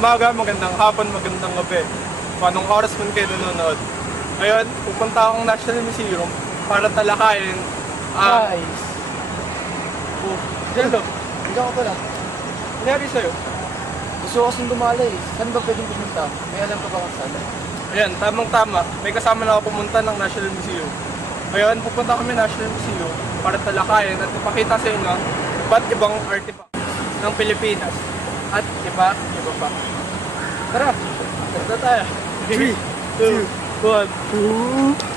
umaga, magandang hapon, magandang gabi. Kung anong oras man kayo nanonood. Ngayon, pupunta akong National Museum para talakayin Guys, Jello, hindi ako pala. nangyari sa'yo? Gusto ko kasing dumala eh. Saan ba pwedeng pumunta? May alam ka ba kung saan? Ayan, tamang-tama. May kasama na ako pumunta ng National Museum. Ngayon, pupunta kami National Museum para talakayin at ipakita sa inyo iba't ibang artifacts ng Pilipinas at iba pa. Tara, tara tayo. 3, 2, 1.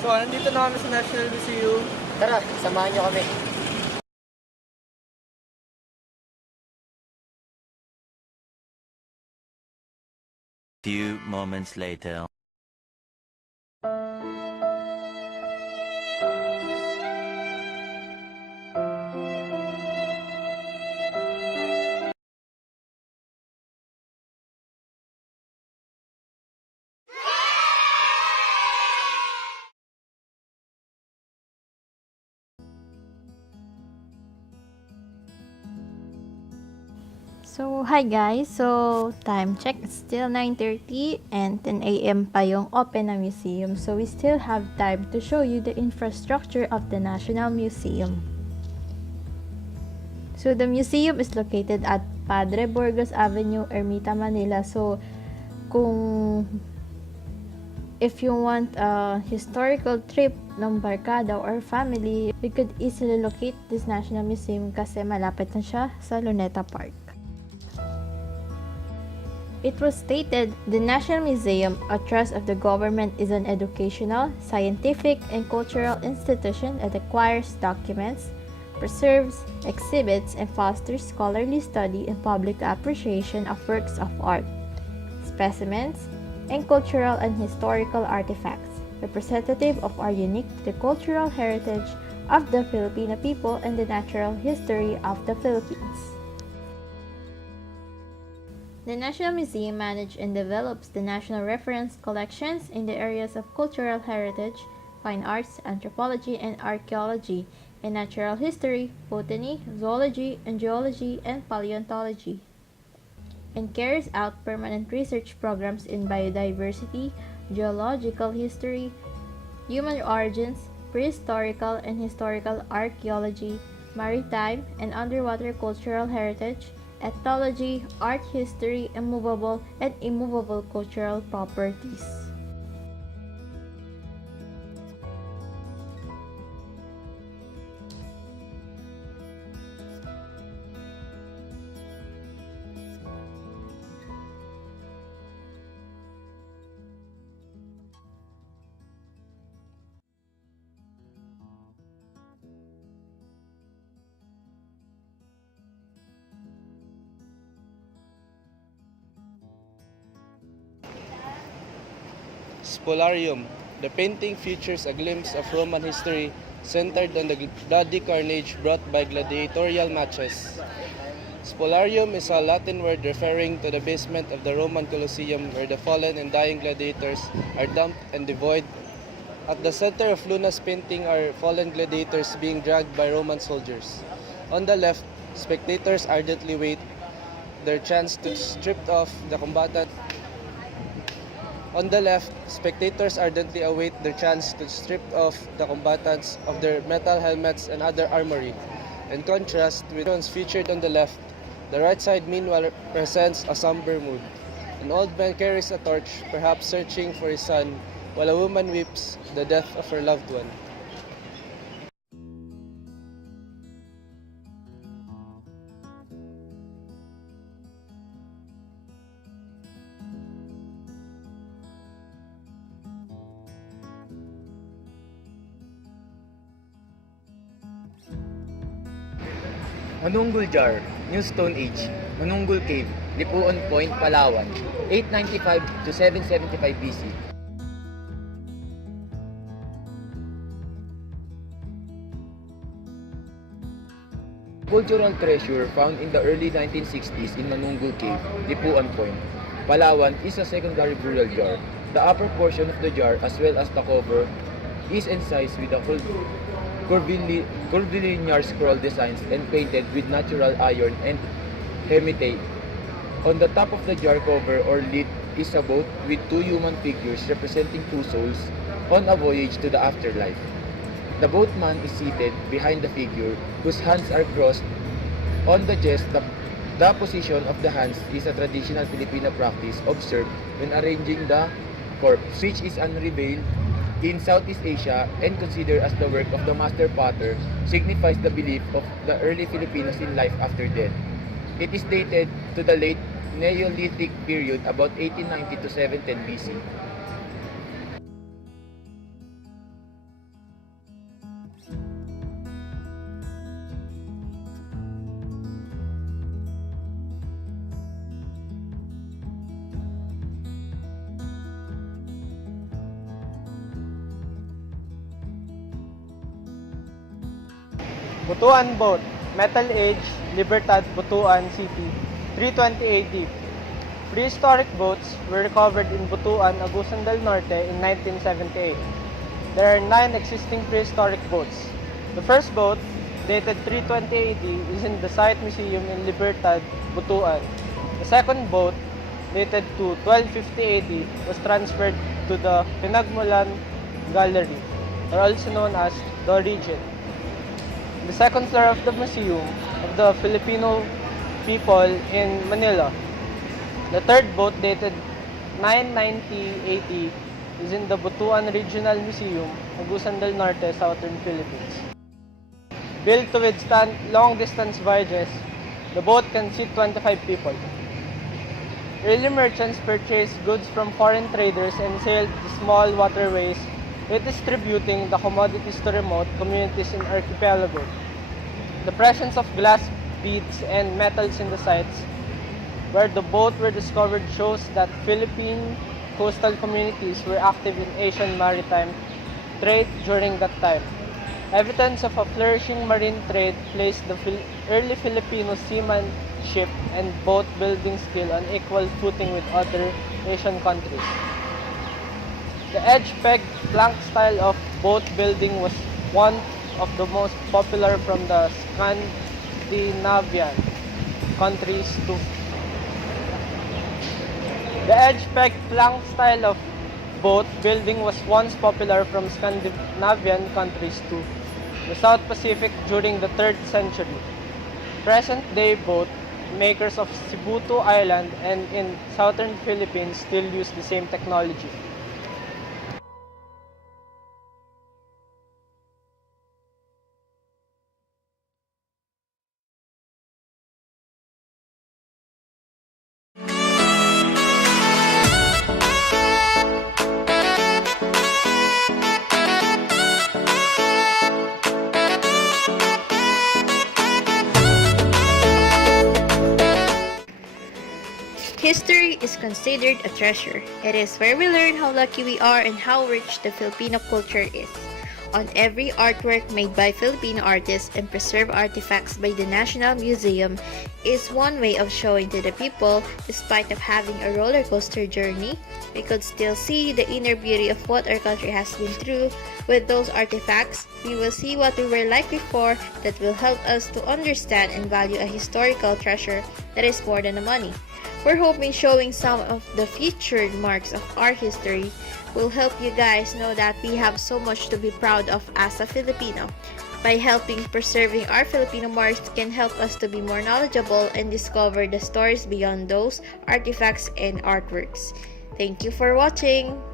So, nandito na kami sa National Museum. Tara, samahan niyo kami. Few moments later. So, hi guys. So, time check. It's still 9:30 and 10 a.m. pa yung open na museum. So, we still have time to show you the infrastructure of the National Museum. So, the museum is located at Padre Burgos Avenue, Ermita, Manila. So, if you want a historical trip ng barkada or family, we could easily locate this National Museum kasi malapit na siya sa Luneta Park. It was stated, the National Museum, a trust of the government, is an educational, scientific, and cultural institution that acquires documents, preserves, exhibits, and fosters scholarly study and public appreciation of works of art, specimens, and cultural and historical artifacts, representative of our unique the cultural heritage of the Filipino people and the natural history of the Philippines. The National Museum manages and develops the national reference collections in the areas of cultural heritage, fine arts, anthropology and archaeology, and natural history, botany, zoology, and geology, and paleontology, and carries out permanent research programs in biodiversity, geological history, human origins, prehistorical and historical archaeology, maritime and underwater cultural heritage, ethnology, art history, and movable and immovable cultural properties. Spolarium. The painting features a glimpse of Roman history centered on the bloody carnage brought by gladiatorial matches. Spolarium is a Latin word referring to the basement of the Roman Colosseum where the fallen and dying gladiators are dumped and devoid. At the center of Luna's painting are fallen gladiators being dragged by Roman soldiers. On the left, spectators ardently wait their chance to strip off the combatant. On the left, spectators ardently await their chance to strip off the combatants of their metal helmets and other armory. In contrast with those featured on the left, the right side meanwhile presents a somber mood. An old man carries a torch, perhaps searching for his son, while a woman weeps the death of her loved one. Manunggul Jar, New Stone Age, Manunggul Cave, Lipuon Point, Palawan, 895 to 775 BC. Cultural treasure found in the early 1960s in Manunggul Cave, Lipuon Point, Palawan is a secondary burial jar. The upper portion of the jar as well as the cover is incised with a curvilinear scroll designs and painted with natural iron and hematite. On the top of the jar cover or lid is a boat with two human figures representing two souls on a voyage to the afterlife. The boatman is seated behind the figure whose hands are crossed on the chest. The position of the hands is a traditional Filipino practice observed when arranging the corpse, which is unrevealed in Southeast Asia and considered as the work of the master potter, signifies the belief of the early Filipinos in life after death. It is dated to the late Neolithic period, about 1890 to 710 BC. Butuan Boat, Metal Age, Libertad, Butuan City, 320 AD. Prehistoric boats were recovered in Butuan, Agusan del Norte in 1978. There are 9 existing prehistoric boats. The first boat, dated 320 AD, is in the Site Museum in Libertad, Butuan. The second boat, dated to 1250 AD, was transferred to the Pinagmulan Gallery, or also known as the Regent. The second floor of the Museum of the Filipino People in Manila. The third boat, dated 990 AD, is in the Butuan Regional Museum, Agusan del Norte, Southern Philippines. Built to withstand long-distance voyages, the boat can seat 25 people. Early merchants purchased goods from foreign traders and sailed the small waterways, redistributing the commodities to remote communities in archipelago. The presence of glass beads and metals in the sites where the boat were discovered shows that Philippine coastal communities were active in Asian maritime trade during that time. Evidence of a flourishing marine trade placed the early Filipino seamanship and boat building skill on equal footing with other Asian countries. The edge-pegged plank style of boat building was one of the most popular from the Scandinavian countries too. The edge-pegged plank style of boat building was once popular from Scandinavian countries to the South Pacific during the 3rd century. Present-day boat makers of Cebutu Island and in southern Philippines still use the same technology. History is considered a treasure. It is where we learn how lucky we are and how rich the Filipino culture is. On every artwork made by Filipino artists and preserved artifacts by the National Museum is one way of showing to the people, despite of having a roller coaster journey, we could still see the inner beauty of what our country has been through. With those artifacts, we will see what we were like before that will help us to understand and value a historical treasure that is more than the money. We're hoping showing some of the featured marks of our history will help you guys know that we have so much to be proud of as a Filipino. By helping preserving our Filipino marks can help us to be more knowledgeable and discover the stories beyond those artifacts and artworks. Thank you for watching!